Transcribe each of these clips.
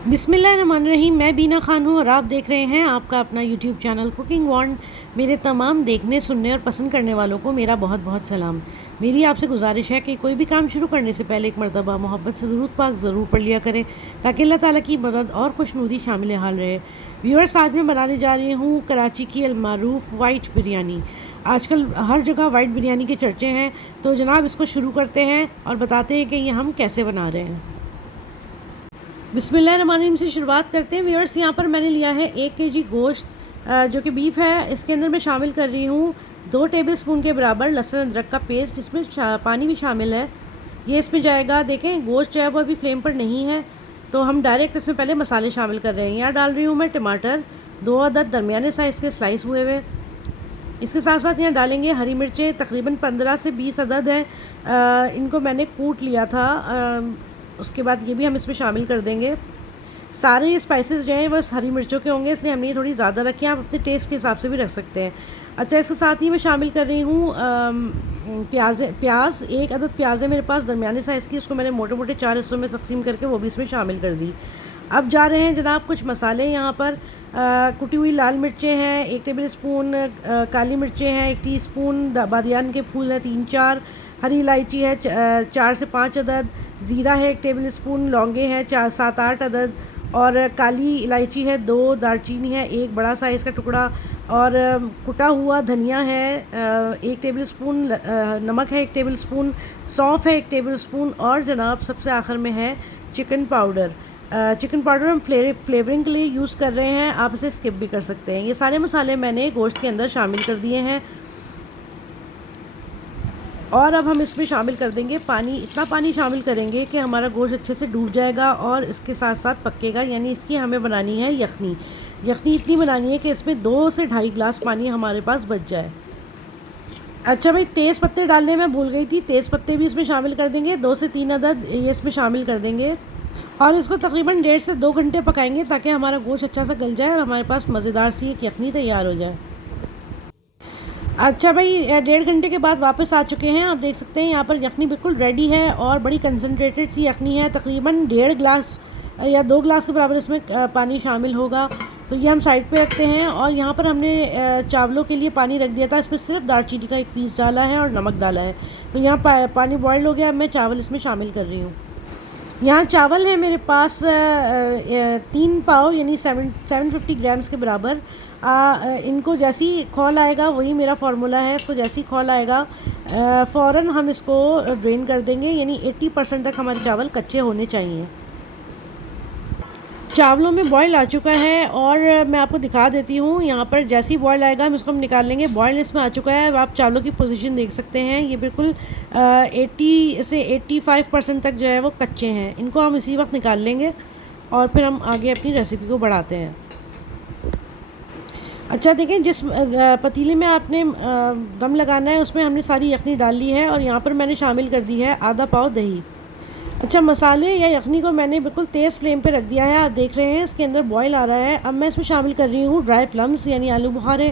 बिस्मिल्लाहिर्रहमानिर्रहीम। मैं बीना खान हूँ और आप देख रहे हैं आपका अपना यूट्यूब चैनल कुकिंग वॉन्ड। मेरे तमाम देखने, सुनने और पसंद करने वालों को मेरा बहुत बहुत सलाम। मेरी आपसे गुजारिश है कि कोई भी काम शुरू करने से पहले एक मरतबा मोहब्बत से दुरूद पाक ज़रूर पढ़ लिया करें, ताकि अल्लाह ताला की मदद और खुशनुदी शामिल हाल रहे। व्यूअर्स, आज मैं बनाने जा रही हूँ कराची की अलमारूफ वाइट बिरयानी। आजकल हर जगह वाइट बिरयानी के चर्चे हैं, तो जनाब इसको शुरू करते हैं और बताते हैं कि ये हम कैसे बना रहे हैं। बिस्मिल्लाहिर्रहमानिर्रहीम से शुरुआत करते हैं। व्यूअर्स, यहाँ पर मैंने लिया है 1 केजी गोश्त, जो कि बीफ है। इसके अंदर मैं शामिल कर रही हूँ 2 टेबलस्पून के बराबर लहसुन अदरक का पेस्ट, जिसमें पानी भी शामिल है। ये इसमें जाएगा। देखें, गोश्त जो है वो अभी फ्लेम पर नहीं है, तो हम डायरेक्ट इसमें पहले मसाले शामिल कर रहे हैं। यहाँ डाल रही हूँ मैं टमाटर 2 अदद दरमियाने साइज़ के स्लाइस हुए हुए। इसके साथ साथ यहाँ डालेंगे हरी मिर्चें, तकरीबन 15 से 20 अदद हैं। इनको मैंने कूट लिया था। उसके बाद ये भी हम इसमें शामिल कर देंगे। सारे स्पाइसेस जो हैं बस हरी मिर्चों के होंगे, इसलिए हमने थोड़ी ज़्यादा रखी हैं। आप अपने टेस्ट के हिसाब से भी रख सकते हैं। अच्छा, इसके साथ ही मैं शामिल कर रही हूँ प्याज। 1 अदद प्याज है मेरे पास दरमियाने साइज़ की। उसको मैंने मोटे मोटे 4 हिस्सों में तकसीम करके वो भी इसमें शामिल कर दी। अब जा रहे हैं जनाब कुछ मसाले। यहाँ पर कुटी हुई लाल मिर्चें हैं 1 टेबल स्पून, काली मिर्चें हैं 1 टीस्पून, बादियान के फूल हैं 3-4, हरी इलायची है 4 से 5 अदद, ज़ीरा है 1 टेबल स्पून, लौंगे हैं 4-7-8 अदद, और काली इलायची है 2, दालचीनी है 1 बड़ा साइज़ का टुकड़ा, और कुटा हुआ धनिया है 1 टेबल स्पून, नमक है 1 टेबल स्पून, सौंफ है 1 टेबल स्पून, और जनाब सबसे आखिर में है चिकन पाउडर। चिकन पाउडर हम फ्लेवरिंग के लिए यूज़ कर रहे हैं, आप इसे स्किप भी कर सकते हैं। ये सारे मसाले मैंने गोश्त के अंदर शामिल कर दिए हैं, और अब हम इसमें शामिल कर देंगे पानी। इतना पानी शामिल करेंगे कि हमारा गोश्त अच्छे से डूब जाएगा और इसके साथ साथ पकेगा। यानी इसकी हमें बनानी है यखनी। यखनी इतनी बनानी है कि इसमें 2 से 2.5 गिलास पानी हमारे पास बच जाए। अच्छा भाई, तेज़ पत्ते डालने में भूल गई थी, तेज़ पत्ते भी इसमें शामिल कर देंगे 2 से 3 अदद, ये इसमें शामिल कर देंगे। और इसको तकरीबन 1.5 से 2 घंटे पकाएंगे, ताकि हमारा गोश्त अच्छा सा गल जाए और हमारे पास मज़ेदार सी एक यखनी तैयार हो जाए। अच्छा भाई, 1.5 घंटे के बाद वापस आ चुके हैं। आप देख सकते हैं यहाँ पर यखनी बिल्कुल रेडी है और बड़ी कंसनट्रेटेड सी यखनी है। तकरीबन 1.5 गिलास या 2 गिलास के बराबर इसमें पानी शामिल होगा। तो ये हम साइड पे रखते हैं। और यहाँ पर हमने चावलों के लिए पानी रख दिया था, इसमें सिर्फ दालचीनी का 1 पीस डाला है और नमक डाला है। तो यहाँ पानी बॉयल हो गया। अब मैं चावल इसमें शामिल कर रही हूँ। यहाँ चावल है मेरे पास 3 पाव, यानी 750 ग्राम्स के बराबर। इनको जैसे ही खौल आएगा, वही मेरा फार्मूला है, इसको जैसे ही खौल आएगा फ़ौरन हम इसको ड्रेन कर देंगे। यानी 80% तक हमारे चावल कच्चे होने चाहिए। चावलों में बॉयल आ चुका है और मैं आपको दिखा देती हूँ। यहाँ पर जैसे ही बॉयल आएगा हम निकाल लेंगे। बॉयल इसमें आ चुका है। अब आप चावलों की पोजीशन देख सकते हैं, ये बिल्कुल 80 से 85% तक जो है वो कच्चे हैं। इनको हम इसी वक्त निकाल लेंगे और फिर हम आगे अपनी रेसिपी को बढ़ाते हैं। अच्छा देखें, जिस पतीले में आपने दम लगाना है उसमें हमने सारी यखनी डाल ली है, और यहाँ पर मैंने शामिल कर दी है आधा पाव दही। अच्छा, मसाले या यखनी को मैंने बिल्कुल तेज़ फ्लेम पे रख दिया है। आप देख रहे हैं इसके अंदर बॉयल आ रहा है। अब मैं इसमें शामिल कर रही हूँ ड्राई प्लम्स, यानी आलू बुखारे।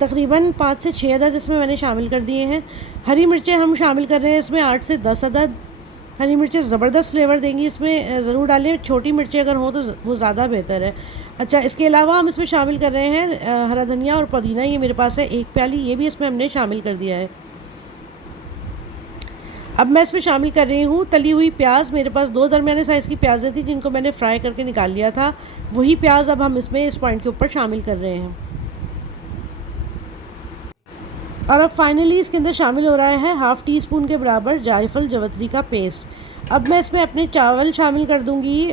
तकरीबन 5 से 6 अदद इसमें मैंने शामिल कर दिए हैं। हरी मिर्चें हम शामिल कर रहे हैं इसमें 8 से 10 अदद। हरी मिर्चें ज़बरदस्त फ्लेवर देंगी, इसमें ज़रूर डालें। छोटी मिर्चें अगर हो तो वो ज़्यादा बेहतर है। अच्छा, इसके अलावा हम इसमें शामिल कर रहे हैं हरा धनिया और पुदीना। ये मेरे पास है 1 प्याली, ये भी इसमें हमने शामिल कर दिया है। अब मैं इसमें शामिल कर रही हूँ तली हुई प्याज। मेरे पास 2 दरमियाने साइज़ की प्याज़ें थी, जिनको मैंने फ्राई करके निकाल लिया था। वही प्याज अब हम इसमें इस पॉइंट के ऊपर शामिल कर रहे हैं। और अब फाइनली इसके अंदर शामिल हो रहा है ½ टीस्पून के बराबर जायफल जवतरी का पेस्ट। अब मैं इसमें अपने चावल शामिल कर दूँगी।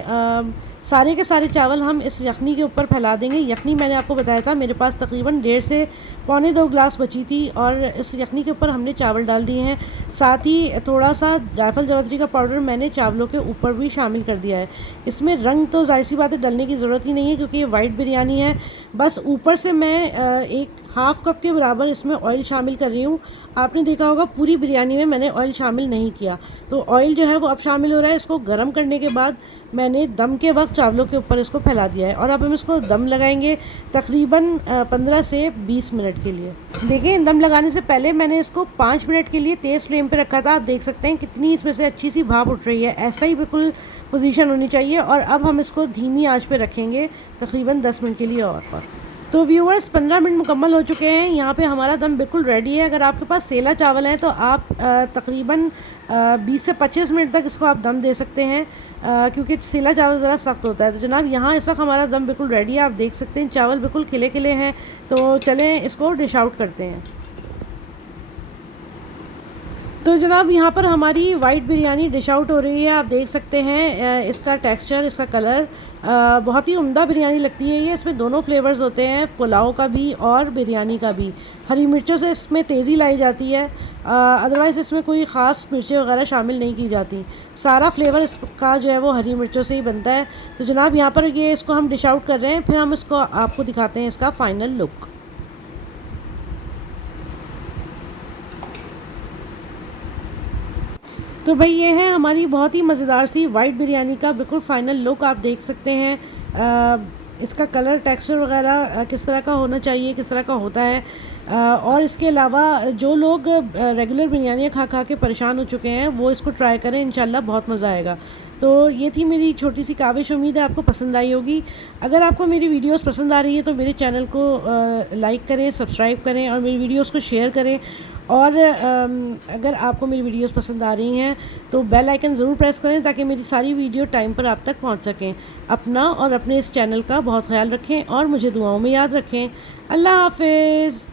सारे के सारे चावल हम इस यखनी के ऊपर फैला देंगे। यखनी मैंने आपको बताया था मेरे पास तकरीबन 1.5 से पौने 2 गिलास बची थी, और इस यखनी के ऊपर हमने चावल डाल दिए हैं। साथ ही थोड़ा सा जायफल जवतरी का पाउडर मैंने चावलों के ऊपर भी शामिल कर दिया है। इसमें रंग तो जाहिर सी बात है डलने की ज़रूरत ही नहीं है, क्योंकि ये वाइट बिरयानी है। बस ऊपर से मैं एक ½ कप के बराबर इसमें ऑयल शामिल कर रही हूँ। आपने देखा होगा पूरी बिरयानी में मैंने ऑयल शामिल नहीं किया, तो ऑयल जो है वो अब शामिल हो रहा है। इसको गर्म करने के बाद मैंने दम के वक्त चावलों के ऊपर इसको फैला दिया है और अब हम इसको दम लगाएंगे तकरीबन 15 से 20 मिनट के लिए। देखिए दम लगाने से पहले मैंने इसको 5 मिनट के लिए तेज़ फ्लेम पे रखा था। आप देख सकते हैं कितनी इसमें से अच्छी सी भाप उठ रही है, ऐसा ही बिल्कुल पोजीशन होनी चाहिए। और अब हम इसको धीमी आंच पे रखेंगे तकरीबन 10 मिनट के लिए और। तो व्यूअर्स 15 मिनट मुकम्मल हो चुके हैं। यहाँ पे हमारा दम बिल्कुल रेडी है। अगर आपके पास सेला चावल है तो आप तकरीबन 20 से 25 मिनट तक इसको आप दम दे सकते हैं, क्योंकि सेला चावल ज़रा सख्त होता है। तो जनाब यहाँ इस वक्त हमारा दम बिल्कुल रेडी है। आप देख सकते हैं चावल बिल्कुल खिले खिले हैं। तो चलें इसको डिश आउट करते हैं। तो जनाब यहाँ पर हमारी वाइट बिरयानी डिश आउट हो रही है। आप देख सकते हैं इसका टेक्सचर, इसका कलर बहुत ही उम्दा बिरयानी लगती है ये। इसमें दोनों फ्लेवर्स होते हैं, पुलाव का भी और बिरयानी का भी। हरी मिर्चों से इसमें तेज़ी लाई जाती है, अदरवाइज़ इसमें कोई ख़ास मिर्चें वगैरह शामिल नहीं की जाती। सारा फ्लेवर इसका जो है वो हरी मिर्चों से ही बनता है। तो जनाब यहाँ पर ये इसको हम डिश आउट कर रहे हैं, फिर हम इसको आपको दिखाते हैं इसका फ़ाइनल लुक। तो भाई ये है हमारी बहुत ही मज़ेदार सी वाइट बिरयानी का बिल्कुल फ़ाइनल लुक। आप देख सकते हैं इसका कलर, टेक्सचर वगैरह किस तरह का होना चाहिए, किस तरह का होता है। और इसके अलावा जो लोग रेगुलर बिरयानियाँ खा खा के परेशान हो चुके हैं वो इसको ट्राई करें, इंशाल्लाह बहुत मज़ा आएगा। तो ये थी मेरी छोटी सी काविश, उम्मीद है आपको पसंद आई होगी। अगर आपको मेरी वीडियोस पसंद आ रही है तो मेरे चैनल को लाइक करें, सब्सक्राइब करें और मेरी वीडियोस को शेयर करें। और अगर आपको मेरी वीडियोस पसंद आ रही हैं तो बेल आइकन ज़रूर प्रेस करें ताकि मेरी सारी वीडियो टाइम पर आप तक पहुंच सकें। अपना और अपने इस चैनल का बहुत ख्याल रखें और मुझे दुआओं में याद रखें। अल्लाह हाफिज़।